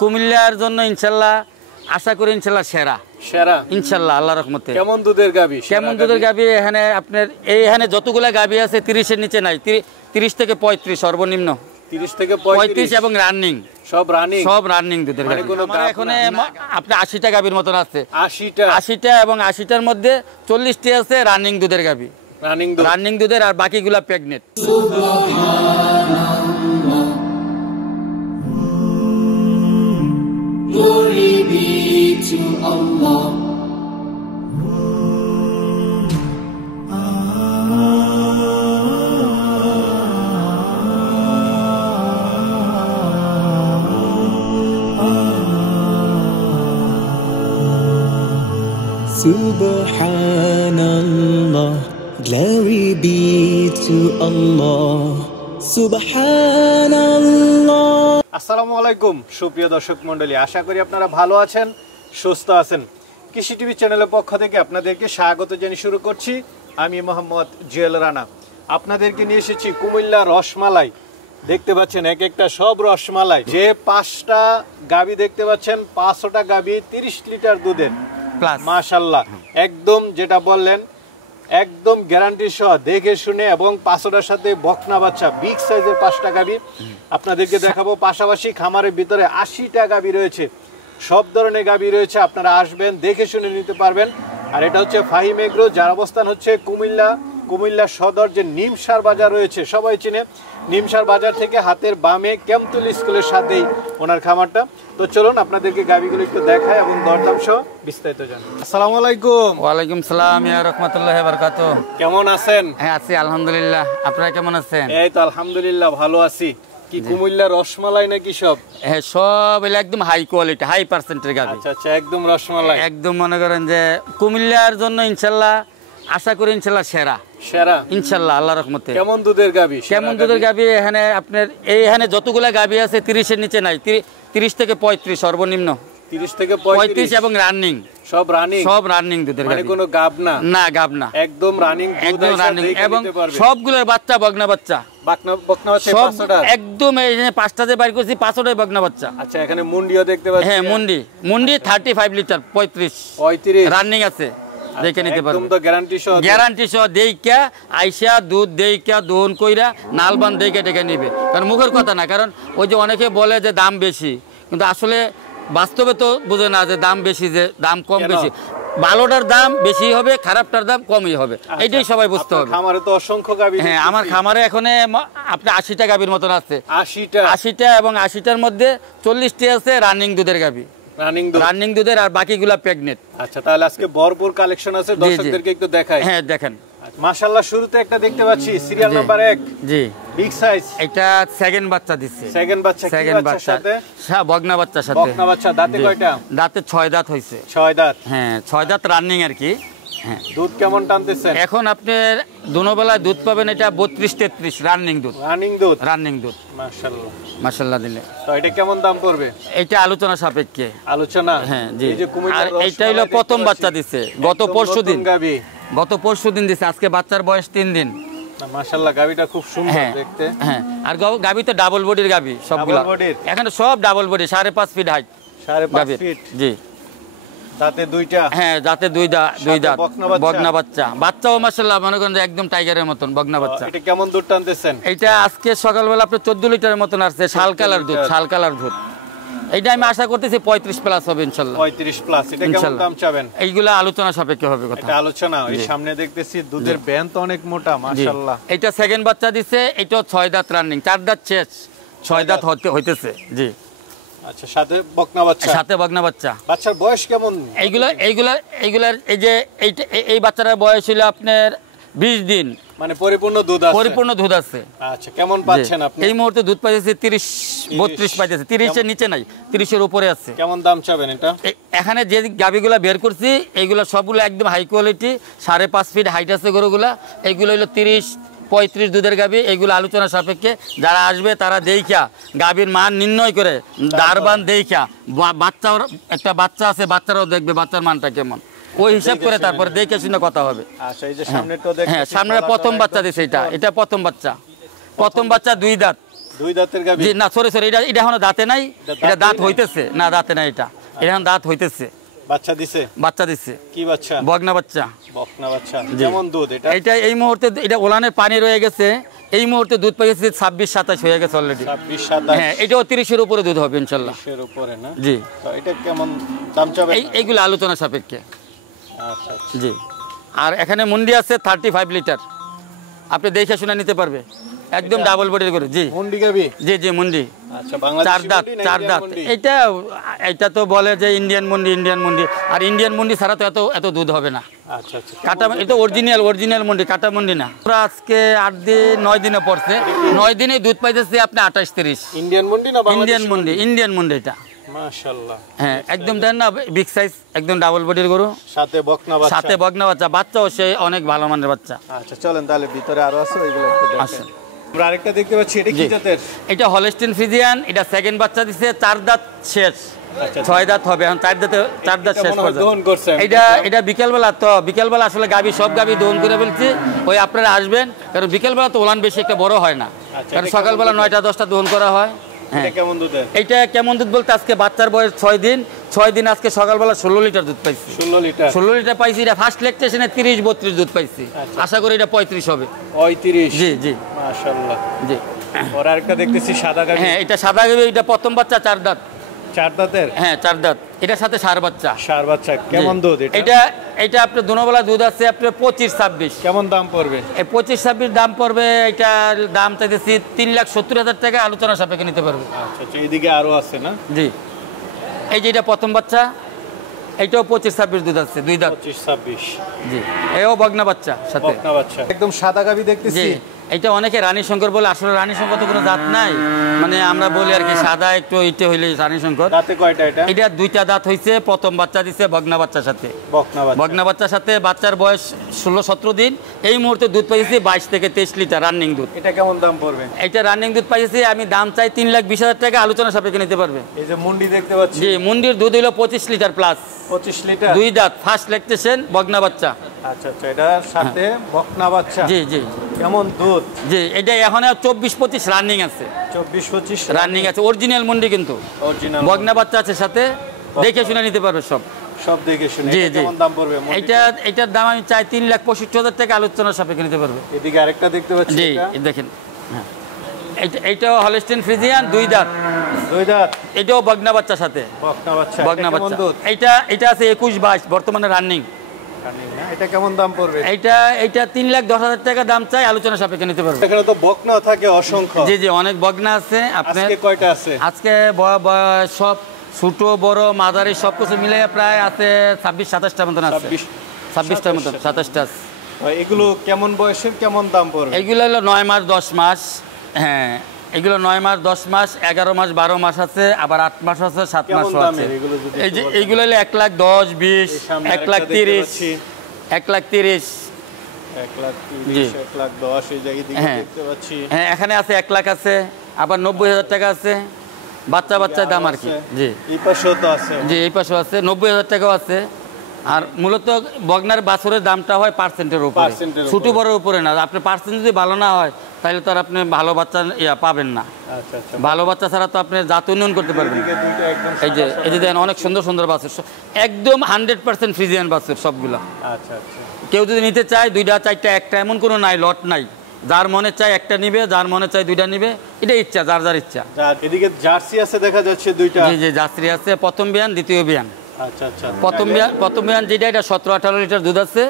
কুমিল্লার জন্য ইনশাল্লাহ আশা করি ইনশাল্লাহ সেরা সেরা ইনশাল্লাহ আল্লাহ রহমতে। কেমন দুধের গাবি? কেমন দুধের গাবি এখানে আপনার এইখানে যতগুলা গাবি আছে 30-এর নিচে নাই, 30 থেকে 35 সর্বনিম্ন, 30 থেকে 35 এবং রানিং, সব রানিং দুধের গাবি। আমার এখানে আপনি 80টা গাবির মতন আছে, 80টা এবং 80টার মধ্যে 40টি আছে রানিং দুধের গাবি, রানিং দুধের, আর বাকিগুলা pregnant. Glory be to Allah. Subhanallah, glory be to Allah. Subhanallah. আসসালামু আলাইকুম সুপ্রিয় দর্শক মণ্ডলী, আশা করি আপনারা ভালো আছেন, সুস্থ আছেন। কৃষি টিভি চ্যানেলের পক্ষ থেকে আপনাদেরকে স্বাগত জানিয়ে শুরু করছি। আমি মোহাম্মদ জুয়েল রানা। আপনাদেরকে নিয়ে এসেছি কুমিল্লা রসমালাই। দেখতে পাচ্ছেন এক একটা সব রসমালাই। যে 5টা গাবি দেখতে পাচ্ছেন, 500টা গাবি 30 লিটার দুধের, মাশাআল্লাহ। একদম যেটা বললেন একদম গ্যারান্টি সহ দেখে শুনে, এবং 500টার সাথে বকনা বাচ্চা বিগ সাইজের 5টা গাবি আপনাদেরকে দেখাবো। পাশাপাশি খামারের ভিতরে 80টা গাবি রয়েছে, সব ধরনের গাবি রয়েছে। আপনারা আসবেন, দেখে শুনে নিতে পারবেন। আর এটা হচ্ছে ফাহিম এগ্রো, যার অবস্থান হচ্ছে কুমিল্লা সদর যে নিমসার বাজার রয়েছে, সবাই চিনে। নিমসার বাজার থেকে হাতের বামে ক্যাম্পতুল স্কুলের সাথেই ওনার খামারটা। তো চলুন আপনাদেরকে গাবিগুলো একটু দেখাই এবং দরদাম সহ বিস্তারিত জানাই। আসসালামু আলাইকুম। ওয়ালাইকুম সালাম ইয়া রাহমাতুল্লাহি ওয়া বারাকাতুহু। কেমন আছেন? হ্যাঁ আছি আলহামদুলিল্লাহ, আপনারা কেমন আছেন? এই তো আলহামদুলিল্লাহ ভালো আছি। কি কুমিল্লা রসমালাই নাকি সব? হ্যাঁ সব এগুলো একদম হাই কোয়ালিটি, হাই পার্সেন্টের গাবি। আচ্ছা আচ্ছা, একদম রসমালাই, একদম মনে করেন যে কুমিল্লার জন্য ইনশাল্লাহ আশা করি ইনশাল্লাহ সেরা ইনশাল্লাহ আল্লাহ রহমতে। কেমন দুধের গাবি? কেমন দুধের গাবি এখানে আপনার এইখানে যতগুলা গাবি আছে 30-এর নিচে নাই, 30 থেকে 35 সর্বনিম্ন, 30 থেকে 35 এবং রানিং, সব রানিং দুধের গাবি। কোনো গাব না গাব না, একদম রানিং, এবং সবগুলোর বাচ্চা বকনা বাচ্চা, বকনা বাচ্চা 500টা একদম। এই যে 5টা যে বাইর করছি 500টাই বকনা বাচ্চা। আচ্ছা, এখানে মুন্ডিও দেখতে পাচ্ছি। হ্যাঁ মুন্ডি 35 লিটার, 35 রানিং আছে, দেখে নিতে পারবেন। একদম তো গ্যারান্টি সহ দেইকা আইসা দুধ দেইকা দহন কইরা নালবান দেইকা টেকে নিবে। কারণ মুখের কথা না, কারণ ওই যে অনেকে বলে যে দাম বেশি, কিন্তু আসলে বাস্তবে তো বুঝে না যে দাম বেশি, যে দাম কম বেশি। ভালোটার দাম বেশি হবে, খারাপটার দাম কমই হবে, এইটাই সবাই বুঝতে হবে। খামারে তো অসংখ্য গাবি। হ্যাঁ আমার খামারে এখন আপনি 80টা গাবির মতন আছে, 80টা, এবং 80টার মধ্যে 40টি আছে রানিং দুধের গাবি, রানিং দুধের, আর বাকিগুলা প্রেগনেন্ট। আচ্ছা, তাহলে আজকে ভরপুর কালেকশন আছে, দর্শকদেরকে একটু দেখাই। হ্যাঁ দেখেন। মাশাআল্লাহ, শুরুতে একটা দেখতে পাচ্ছি সিরিয়াল নাম্বার 1। জি, বিগ সাইজ। এটা সেকেন্ড বাচ্চা দিচ্ছে, সেকেন্ড বাচ্চা সাথে বকনা বাচ্চার সাথে। বকনা বাচ্চা দাঁতে কয়টা? দাঁতে 6 দাঁত হইছে। 6 দাঁত? হ্যাঁ 6 দাঁত রানিং আর কি। হ্যাঁ, দুধ কেমন টানতেছেন এখন? আপনি দুনো বেলায় দুধ পাবেন, এটা 32-33 রানিং দুধ। মাশাআল্লাহ দিলে। তো এটা কেমন দাম পড়বে? এটা আলোচনা সাপেক্ষে। আলোচনা? হ্যাঁ জি। আর এইটা হলো প্রথম বাচ্চা দিছে, গত পরশুদিন দিছে। আজকে বাচ্চার বয়স 3 দিন। মাশাআল্লাহ, গাবিটা খুব সুন্দর দেখতে। হ্যাঁ, আর গাবি তো ডাবল বডির গাবি সবগুলা, এখানে সব double body, 5.5 feet height. 5.5 feet? জি। দাঁতে দুইটা? হ্যাঁ দাঁতে দুই দাঁত। বকনা বাচ্চাও মাশাআল্লাহ মনে করেন একদম টাইগারের মতন বকনা বাচ্চা। এটা কেমন দুধ টানতেছেন? এটা আজকে সকালবেলা আপনি 14 লিটারের মতন আসছে, শাল কালার দুধ। এইটা আমি আশা করতেছি 35 প্লাস হবে ইনশাআল্লাহ। 35 প্লাস। এটা কেমন দাম চাবেন? এইগুলা আলোচনা সাপেক্ষে হবে কথা। এটা আলোচনা। এই সামনে দেখতেছি দুধের ব্যান তো অনেক মোটা, মাশাআল্লাহ। এটা সেকেন্ড বাচ্চা দিছে, এটা 6 দাঁত রানিং, 4 দাঁত শেষ, 6 দাঁত হইতেছে। জি। আচ্ছা, সাথে বকনা বাচ্চা। বাচ্চার বয়স কেমন? এইগুলার এই যে এই বাচ্চাটার বয়স হলো আপনার 20 দিন, মানে পরিপূর্ণ দুধ আছে। আচ্ছা, কেমন পাচ্ছেন আপনি? এই মুহূর্তে দুধ পাইতেছে 30-32 পাইতেছে, 30-এর নিচে নাই, 30-এর উপরে আছে। কেমন দাম চাবেন এটা? এখানে যে গাবিগুলা বের করছি এইগুলা সবগুলো একদম হাই কোয়ালিটি, 5.5 ফিট হাইট আছে গরুগুলা। এইগুলো হলো 30-35 দুধের গাবি। এইগুলো আলোচনা সাপেক্ষে, যারা আসবে তারা দেইখা গাবির মান নির্ণয় করে, দারবান দেইখা, একটা বাচ্চা আছে বাচ্চারাও দেখবে বাচ্চার মানটা কেমন, ওই হিসাব করে তারপরে দেখে শুনে কথা হবে। আচ্ছা, এই যে সামনেরটা দেখেন। হ্যাঁ, সামনে প্রথম বাচ্চা দিছে, এটা প্রথম বাচ্চা 2 দাঁত। দুই দাঁতের গাবি? জি না সরি এটা এখনো দাঁতে নাই, এটা এটা দাঁত দাঁতেই হইতেছে না, দাঁতে নাই, এটা এখন দাঁত হইতেছে, বাচ্চা দিছে? বাচ্চা দিচ্ছে, কি বাচ্চা? বগনা বাচ্চা। বকনা বাচ্চা। জি। কেমন দুধ এটা? এটা এই মুহূর্তে এটা ওলানের পানি রয়ে গেছে, এই মুহূর্তে দুধ পেয়েছে 26-27 হয়ে গেছে অলরেডি। 26-27 হ্যাঁ এটাও 30-এর উপরে দুধ হবে ইনশাল্লাহ। 30-এর উপরে না? জি। তো এটা কেমন দাম চাবে? এইগুলো আলোচনা সাপেক্ষে। আচ্ছা আচ্ছা। জি। আর এখানে মুন্ডি আছে 35 লিটার, আপনি দেখে শুনে নিতে পারবে, একদম ডাবল বডির করে। জি মুন্ডি গাবি? জি জি মুন্ডি, আচ্ছা, বাংলাদেশি চার দাঁত, মুন্ডি না চার ইন্ডিয়ান দাঁত। মুন্ডি? এটা তো বলে যে ইন্ডিয়ান মুন্ডি, আর ইন্ডিয়ান মুন্ডি ছাড়া তো এত দুধ হবে না। আচ্ছা আচ্ছা। কাটা, এটা অরিজিনাল মুন্ডি, কাটা মুন্ডি না। আমরা আজকে 8 দিন 9 দিনে পড়ছে, 9 দিনে দুধ পাইতেছে আপনি 28-30। ইন্ডিয়ান মুন্ডি না বাংলাদেশি? ইন্ডিয়ান মুন্ডি এটা। মাশাআল্লাহ। হ্যাঁ একদম দেন না, বিগ সাইজ, একদম ডাবল বডির গরু, সাথে বকনা বাচ্চা? সাথে বগনা বাচ্চা, বাচ্চাও সে অনেক ভালো মানের বাচ্চা। আচ্ছা চলেন তাহলে ভিতরে আরো আছে, ওইগুলো একটু আচ্ছা। দেখেন। আমরা আরেকটা দেখতে পাচ্ছি, এটা কি জি। জাতের? এটা হলস্টিন ফ্রিজিয়ান, এটা সেকেন্ড বাচ্চা দিছে, 4 দাঁত শেষ, আচ্ছা 6 দাঁত হবে এখন, 4 দাঁত এটা শেষ মনে হয় দহন করছে। এটা বিকেলবেলা আসলে গাবি সব গাবি দহন করে ফেলছি। ওই আপনারা আসবেন, কারণ বিকেলবেলা তো ওলান বেশি একটা বড় হয় না, আচ্ছা, কারণ এটা সকালবেলা 9টা-10টা দহন করা হয়। হ্যাঁ এটা কেমন দুধের? এইটা কেমন দুধ বলতে আজকে বাচ্চার বয়স 6 দিন, আজকে সকালবেলা 16 লিটার দুধ পাইছি। 16 লিটার? 16 লিটার পাইছি। এটা ফার্স্ট ল্যাকটেশনে 30-32 দুধ পাইছি, আচ্ছা। আশা করি এটা 35 হবে। 35? জি জি মাশাআল্লাহ। জি। আর আরেকটা দেখতেছি সাদা গাবি? হ্যাঁ এটা সাদা গাবি, এটা প্রথম বাচ্চা, 4 দাঁত। 4 দাঁতের? হ্যাঁ 4 দাঁত, এটার সাথে সার বাচ্চা। সার বাচ্চা। কেমন দুধ এটা? এটা আপনার দুনোবেলা দুধ আছে আপনার 25-26। কেমন দাম পড়বে? এই 25-26 দাম পড়বে। এটার দাম চাইতেছি 3,70,000 টাকা, আলোচনা সাপেক্ষে নিতে পারবে। আচ্ছা আচ্ছা। এইদিকে আরো আছে না? জি। এই যে এটা প্রথম বাচ্চা, এইটাও 25-26 দুধ আছে, 2 দাঁত। 25-26? জি। এও বগনা বাচ্চা সাথে। বকনা বাচ্চা। একদম সাদা গাবি দেখতেছি। জি। এটা অনেকে রানী শঙ্কর বলে, আসলে রানী শঙ্কর তো কোনো জাত নাই, মানে আমরা বলি আর কি সাদা একটু ইটে হইলে রানী শঙ্কর। দাঁতে কয়টা এটা? এটা 2টা দাঁত হইছে, প্রথম বাচ্চা দিছে বগনা বাচ্চার সাথে। বকনা বাচ্চা। বগনা বাচ্চার সাথে, বাচ্চার বয়স 16-17 দিন। এই মুহূর্তে দুধ পাইছি 22-23 লিটার রানিং দুধ। এটা কেমন দাম পড়বে? এটা রানিং দুধ পাইছি, আমি দাম চাই 3,20,000 টাকা, আলোচনা সাপেক্ষে নিতে পারবে। এই যে মুন্ডি দেখতে পাচ্ছি। জি মুন্ডির দুধ হইলো 25 লিটার প্লাস, 25 লিটার? 2 দাঁত, ফার্স্ট ল্যাকটেশন, বগনা বাচ্চা। আচ্ছা আচ্ছা। এটার সাথে বকনা বাচ্চা? জি জি কেমন দুধ? জি। এটা এখন 24-25 রানিং আছে, 24-25 রানিং আছে, অরিজিনাল মুন্ডি কিন্তু, অরিজিনাল বগনা বাচ্চা আছে সাথে, দেখে শুনে নিতে পারবে সব। সব দেখে শুনে। জি এটা জি। কেমন দাম পড়বে? এটার দাম আমি চাই 3,65,000 টাকা, আলোচনা সাপেক্ষে নিতে পারবে। এদিকে আরেকটা দেখতে পাচ্ছি। জি এটা? এই দেখেন। হ্যাঁ এইটাও হলস্টিন ফ্রিজিয়ান, 2 দাঁত। 2 দাঁত? এটাও বগনা বাচ্চার সাথে, বকনা বাচ্চা। বগনা এটা কেমন বাচ্চা। দুধ? এটা আছে 21-22 বর্তমানে রানিং। এটা কেমন দাম পড়বে? এইটা 3,10,000 টাকা দাম চাই, আলোচনা সাপেক্ষে নিতে পারবে। এখানে তো বকনা থাকে অসংখ্য। জি জি অনেক বগনা আছে আপনার। আজকে কয়টা আছে? আজকে সব ছোট বড় মাঝারি সব কিছু মিলে প্রায় আছে 26-27টার মতন আছে। 26টার মতন, 27টা আছে। এগুলো কেমন বয়সের, কেমন দাম পড়বে? এগুলো হলো 9 মাস 10 মাস। হ্যাঁ এগুলো 9 মাস 10 মাস 11 মাস 12 মাস আছে, আবার 8 মাস আছে, 7 মাস কেমন আছে। দামের এগুলো যদি এই যে একটু বলতেন? এইগুলো হলো 1,10,000, 20, এই সামনে 1,30,000, পাচ্ছি। 1,30,000। 1,30,000, জি। 1,10,000 এই জায়গায় দিকে হ্যাঁ। দেখতে পাচ্ছি। হ্যাঁ এখানে আছে 1 লাখ আছে, আবার 90,000 টাকা আছে, বাচ্চা দাম আর কি। জি এই পাশেও তো আছে। জি এই পাশেও আছে, 90,000 টাকাও আছে। আর মূলত বগনার বাছুরের দামটা হয় পার্সেন্টের উপরে, পার্সেন্টের উপরে। ছোট বড় উপরে না। আপনি পার্সেন্ট যদি ভালো না হয় তাহলে তো আর আপনি ভালো বাচ্চা পাবেন না। আচ্ছা আচ্ছা। ভালো বাচ্চা ছাড়া তো আপনি জাত উন্নয়ন করতে পারবেন না। এদিকে দুইটা একদম এই যে দেখেন অনেক সুন্দর সুন্দর বাছুর, একদম 100% ফ্রিজিয়ান বাছুর সবগুলো। আচ্ছা আচ্ছা। কেউ যদি নিতে চায় 2টা 4টা একটা এমন কোনো নাই, লট নাই। যার মনে চায় একটা নিবে, যার মনে চায় 2টা নিবে, এটা ইচ্ছা, যার ইচ্ছা। এদিকে জার্সি আছে দেখা যাচ্ছে 2টা। জি জি জার্সি আছে, প্রথম বিয়ান দ্বিতীয় বিয়ান। আচ্ছা আচ্ছা। প্রথম বিয়ান যেটা, এটা 17-18 লিটার দুধ আছে,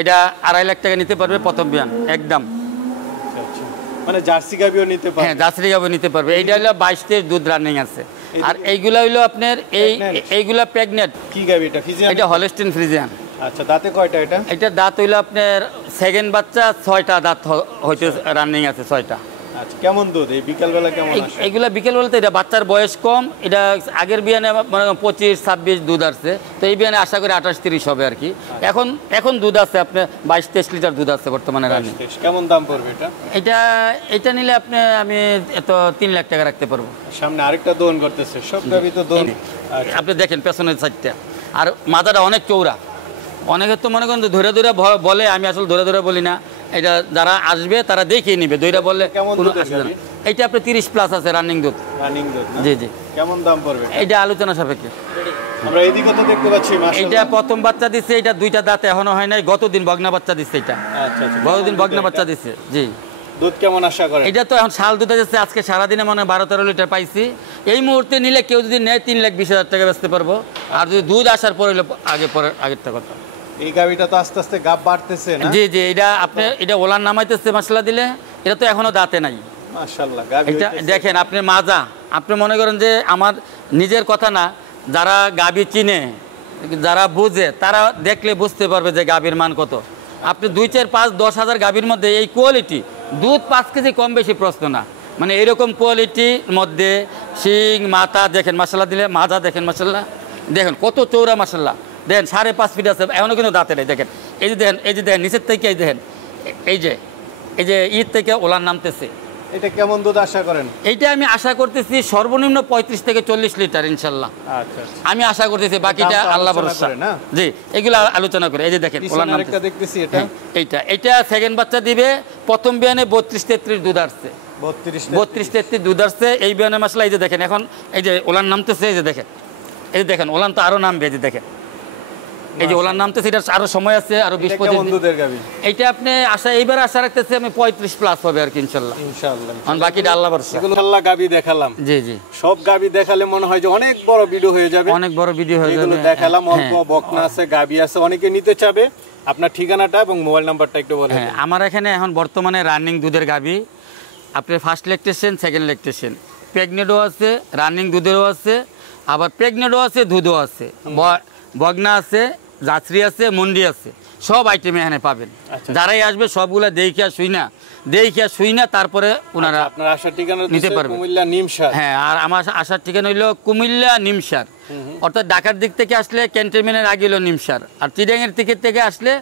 এটা 2.5 লাখ টাকা নিতে পারবে প্রথম বিয়ান একদম। আচ্ছা, আচ্ছা। মানে জার্সি গাবিও নিতে পারবে? হ্যাঁ জার্সি গাবি নিতে পারবে। এইটা হলো 22 দুধ রানিং আছে। আর এইগুলা হইলো আপনার এইগুলা প্রেগনেন্ট। কি গাবি এটা? ফিজিয়ান? এটা হলস্টিন ফ্রিজিয়ান। আচ্ছা। দাঁতে কয়টা এটা? এটা দাঁত হইলো আপনার সেকেন্ড বাচ্চা, 6টা দাঁত হইতে রানিং আছে, 6টা। আচ্ছা। কেমন দুধ এই বিকালবেলা কেমন আসে? এইগুলা বিকেল বলতে, এটা বাচ্চার বয়স কম, এটা আগের বিয়ানে মনে করেন 25-26 দুধ আসছে, তো এই বিয়ানে আশা করি 28-30 হবে আর কি। এখন দুধ আছে আপনার 22-23 লিটার দুধ আছে বর্তমানে রানিং। কেমন দাম পড়বে এটা? এটা নিলে আমি 3 লাখ টাকা রাখতে পারবো। সামনে আরেকটা দোন করতেছে, সব গাবি তো দোন। আপনি দেখেন পেছনের সাইডটা, আর মাথাটা অনেক চৌড়া। অনেকে তো মনে করেন ধরে বলে, আমি আসলে ধরে বলি না। এটা যারা আসবে তারা দেখিয়ে নিবে, দইরা বললে কেমন কোনো দুধের আসবে না। গাভী? এইটা আপনি 30 প্লাস আছে রানিং দুধ। রানিং দুধ না? জি জি। কেমন দাম পড়বে? এইটা আলোচনা সাপেক্ষে। আমরা এইদিকে তো দেখতে পাচ্ছি এইটা মাশাআল্লাহ। প্রথম বাচ্চা দিচ্ছে, এটা 2টা দাঁত এখনো হয় নাই, গতদিন বগনা বাচ্চা দিচ্ছে এটা। আচ্ছা আচ্ছা। গতদিন বগনা বাচ্চা দিচ্ছে। জি। দুধ কেমন আশা করেন? এটা তো এখন শাল দুধ যাচ্ছে, আজকে সারাদিনে মনে হয় 12-13 লিটার পাইছি। এই মুহূর্তে নিলে কেউ যদি নেয় 3,20,000 টাকা বেচতে পারবো। আর যদি দুধ আসার পরে হলে আগেরটা কথা। এই গাবিটা তো আস্তে আস্তে গাব বাড়তেছে না? জি জি। এটা আপনি এটা ওলান নামাইতেছে মশলা দিলে, এটা তো এখনো দাঁতে নাই। মাশাআল্লাহ গাবি এটা হইতেছে। দেখেন আপনি মাজা, আপনি মনে করেন যে আমার নিজের কথা না, যারা গাবি চিনে, যারা বুঝে, তারা দেখলে বুঝতে পারবে যে গাবির মান কত। আপনি 2, 4, 5, 10 হাজার গাবির মধ্যে এই কোয়ালিটি দুধ 5 কেজি কম বেশি প্রশ্ন না। মানে এরকম কোয়ালিটির মধ্যে শিং মাথা দেখেন মশলা দিলে, মাজা দেখেন মশলা দেখেন কত চৌড়া মশলা দেখেন, 5.5 ফিট আছে, এখনও কিন্তু দাঁতে নেই। দেখেন এই যে দেখেন, এই যে দেখেন নিচের থেকে, এই দেখেন এই যে ঈদ থেকে ওলান নামতেছে। এটা কেমন দুধ আশা করেন? এইটা আমি আশা করতেছি সর্বনিম্ন 35 থেকে 40 লিটার ইনশাল্লাহ। আচ্ছা আচ্ছা। আমি আশা করতেছি, বাকিটা দাম তো আল্লাহ আলোচনা ভরসা। করে না? জি, এগুলো আলোচনা করে। এই যে দেখেন ওলান পিছনে আরেকটা নামতেছে। দেখতেছি এটা। এইটা সেকেন্ড বাচ্চা দিবে। প্রথম বিয়ানে 32-33 দুধ আসছে, 32-33 দুধ আসছে। এই বিয়ানের মশলা এই যে দেখেন, এখন এই যে ওলান নামতেছে, এই যে দেখেন, এই যে দেখেন ওলান তো আরো নামবে। এই যে দেখেন, এই যে ওলান নামতেছে, এটা আরো সময় আছে, আরো 20-25 কেমন দিন। দুধের গাবি? এইটা আপনি এইবার আশা রাখতেছি আমি 35 প্লাস হবে আর কি ইনশাল্লাহ। ইনশাআল্লাহ। আর বাকিটা আল্লাহ ভরসা। এগুলো আল্লাহ গাবি দেখালাম। জি জি। সব গাবি দেখালে মনে হয় যে অনেক বড় ভিডিও হয়ে যাবে। অনেক বড় ভিডিও হয়ে যাবে। এগুলো দেখালাম, অল্প বকনা আছে, গাবি আছে, অনেকে নিতে চাবে। আপনার ঠিকানাটা এবং মোবাইল নাম্বারটা একটু বলেন। হ্যাঁ, আমার এখানে এখন বর্তমানে রানিং দুধের গাবি, আপনার ফার্স্ট ল্যাকটেশন, সেকেন্ড ল্যাকটেশন, প্রেগনেন্টও আছে, রানিং দুধেরও আছে, আবার প্রেগনেন্টও আছে, দুধও আছে, বগনা আছে, জাচরি আছে, মুন্ডি আছে, সব আইটেম এখানে পাবেন। যারাই আসবে সবগুলা দেখিয়া শুই না তারপরে ওনারা আপনার আসার ঠিকানা নিতে পারবে। কুমিল্লা নিমসার। হ্যাঁ, আর আমার আসার ঠিকানা হইলো কুমিল্লা নিমসার, অর্থাৎ ঢাকার দিক থেকে আসলে ক্যান্টনমেন্টের আগে হলো নিমসার, আর চিটাগাংয়ের দিক থেকে আসলে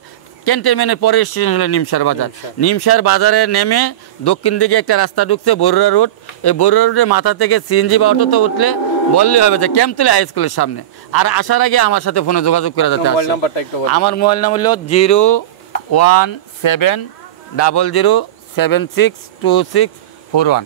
ক্যান্টনমেন্টের পরে স্টেশন হলো নিমসার বাজার। নিমসার বাজারে নেমে দক্ষিণ দিকে একটা রাস্তা ঢুকছে, বরুড়া রোড। এই বরুড়া রোডের মাথা থেকে সিএনজি বা অটোতে উঠলে বললেই হবে যে ক্যাম্পতলী হাই স্কুলের সামনে। আর আসার আগে আমার সাথে ফোনে যোগাযোগ করা যাতে মোবাইল নাম্বারটা একটু বলেন। আমার মোবাইল নাম্বার হলো 01700762641।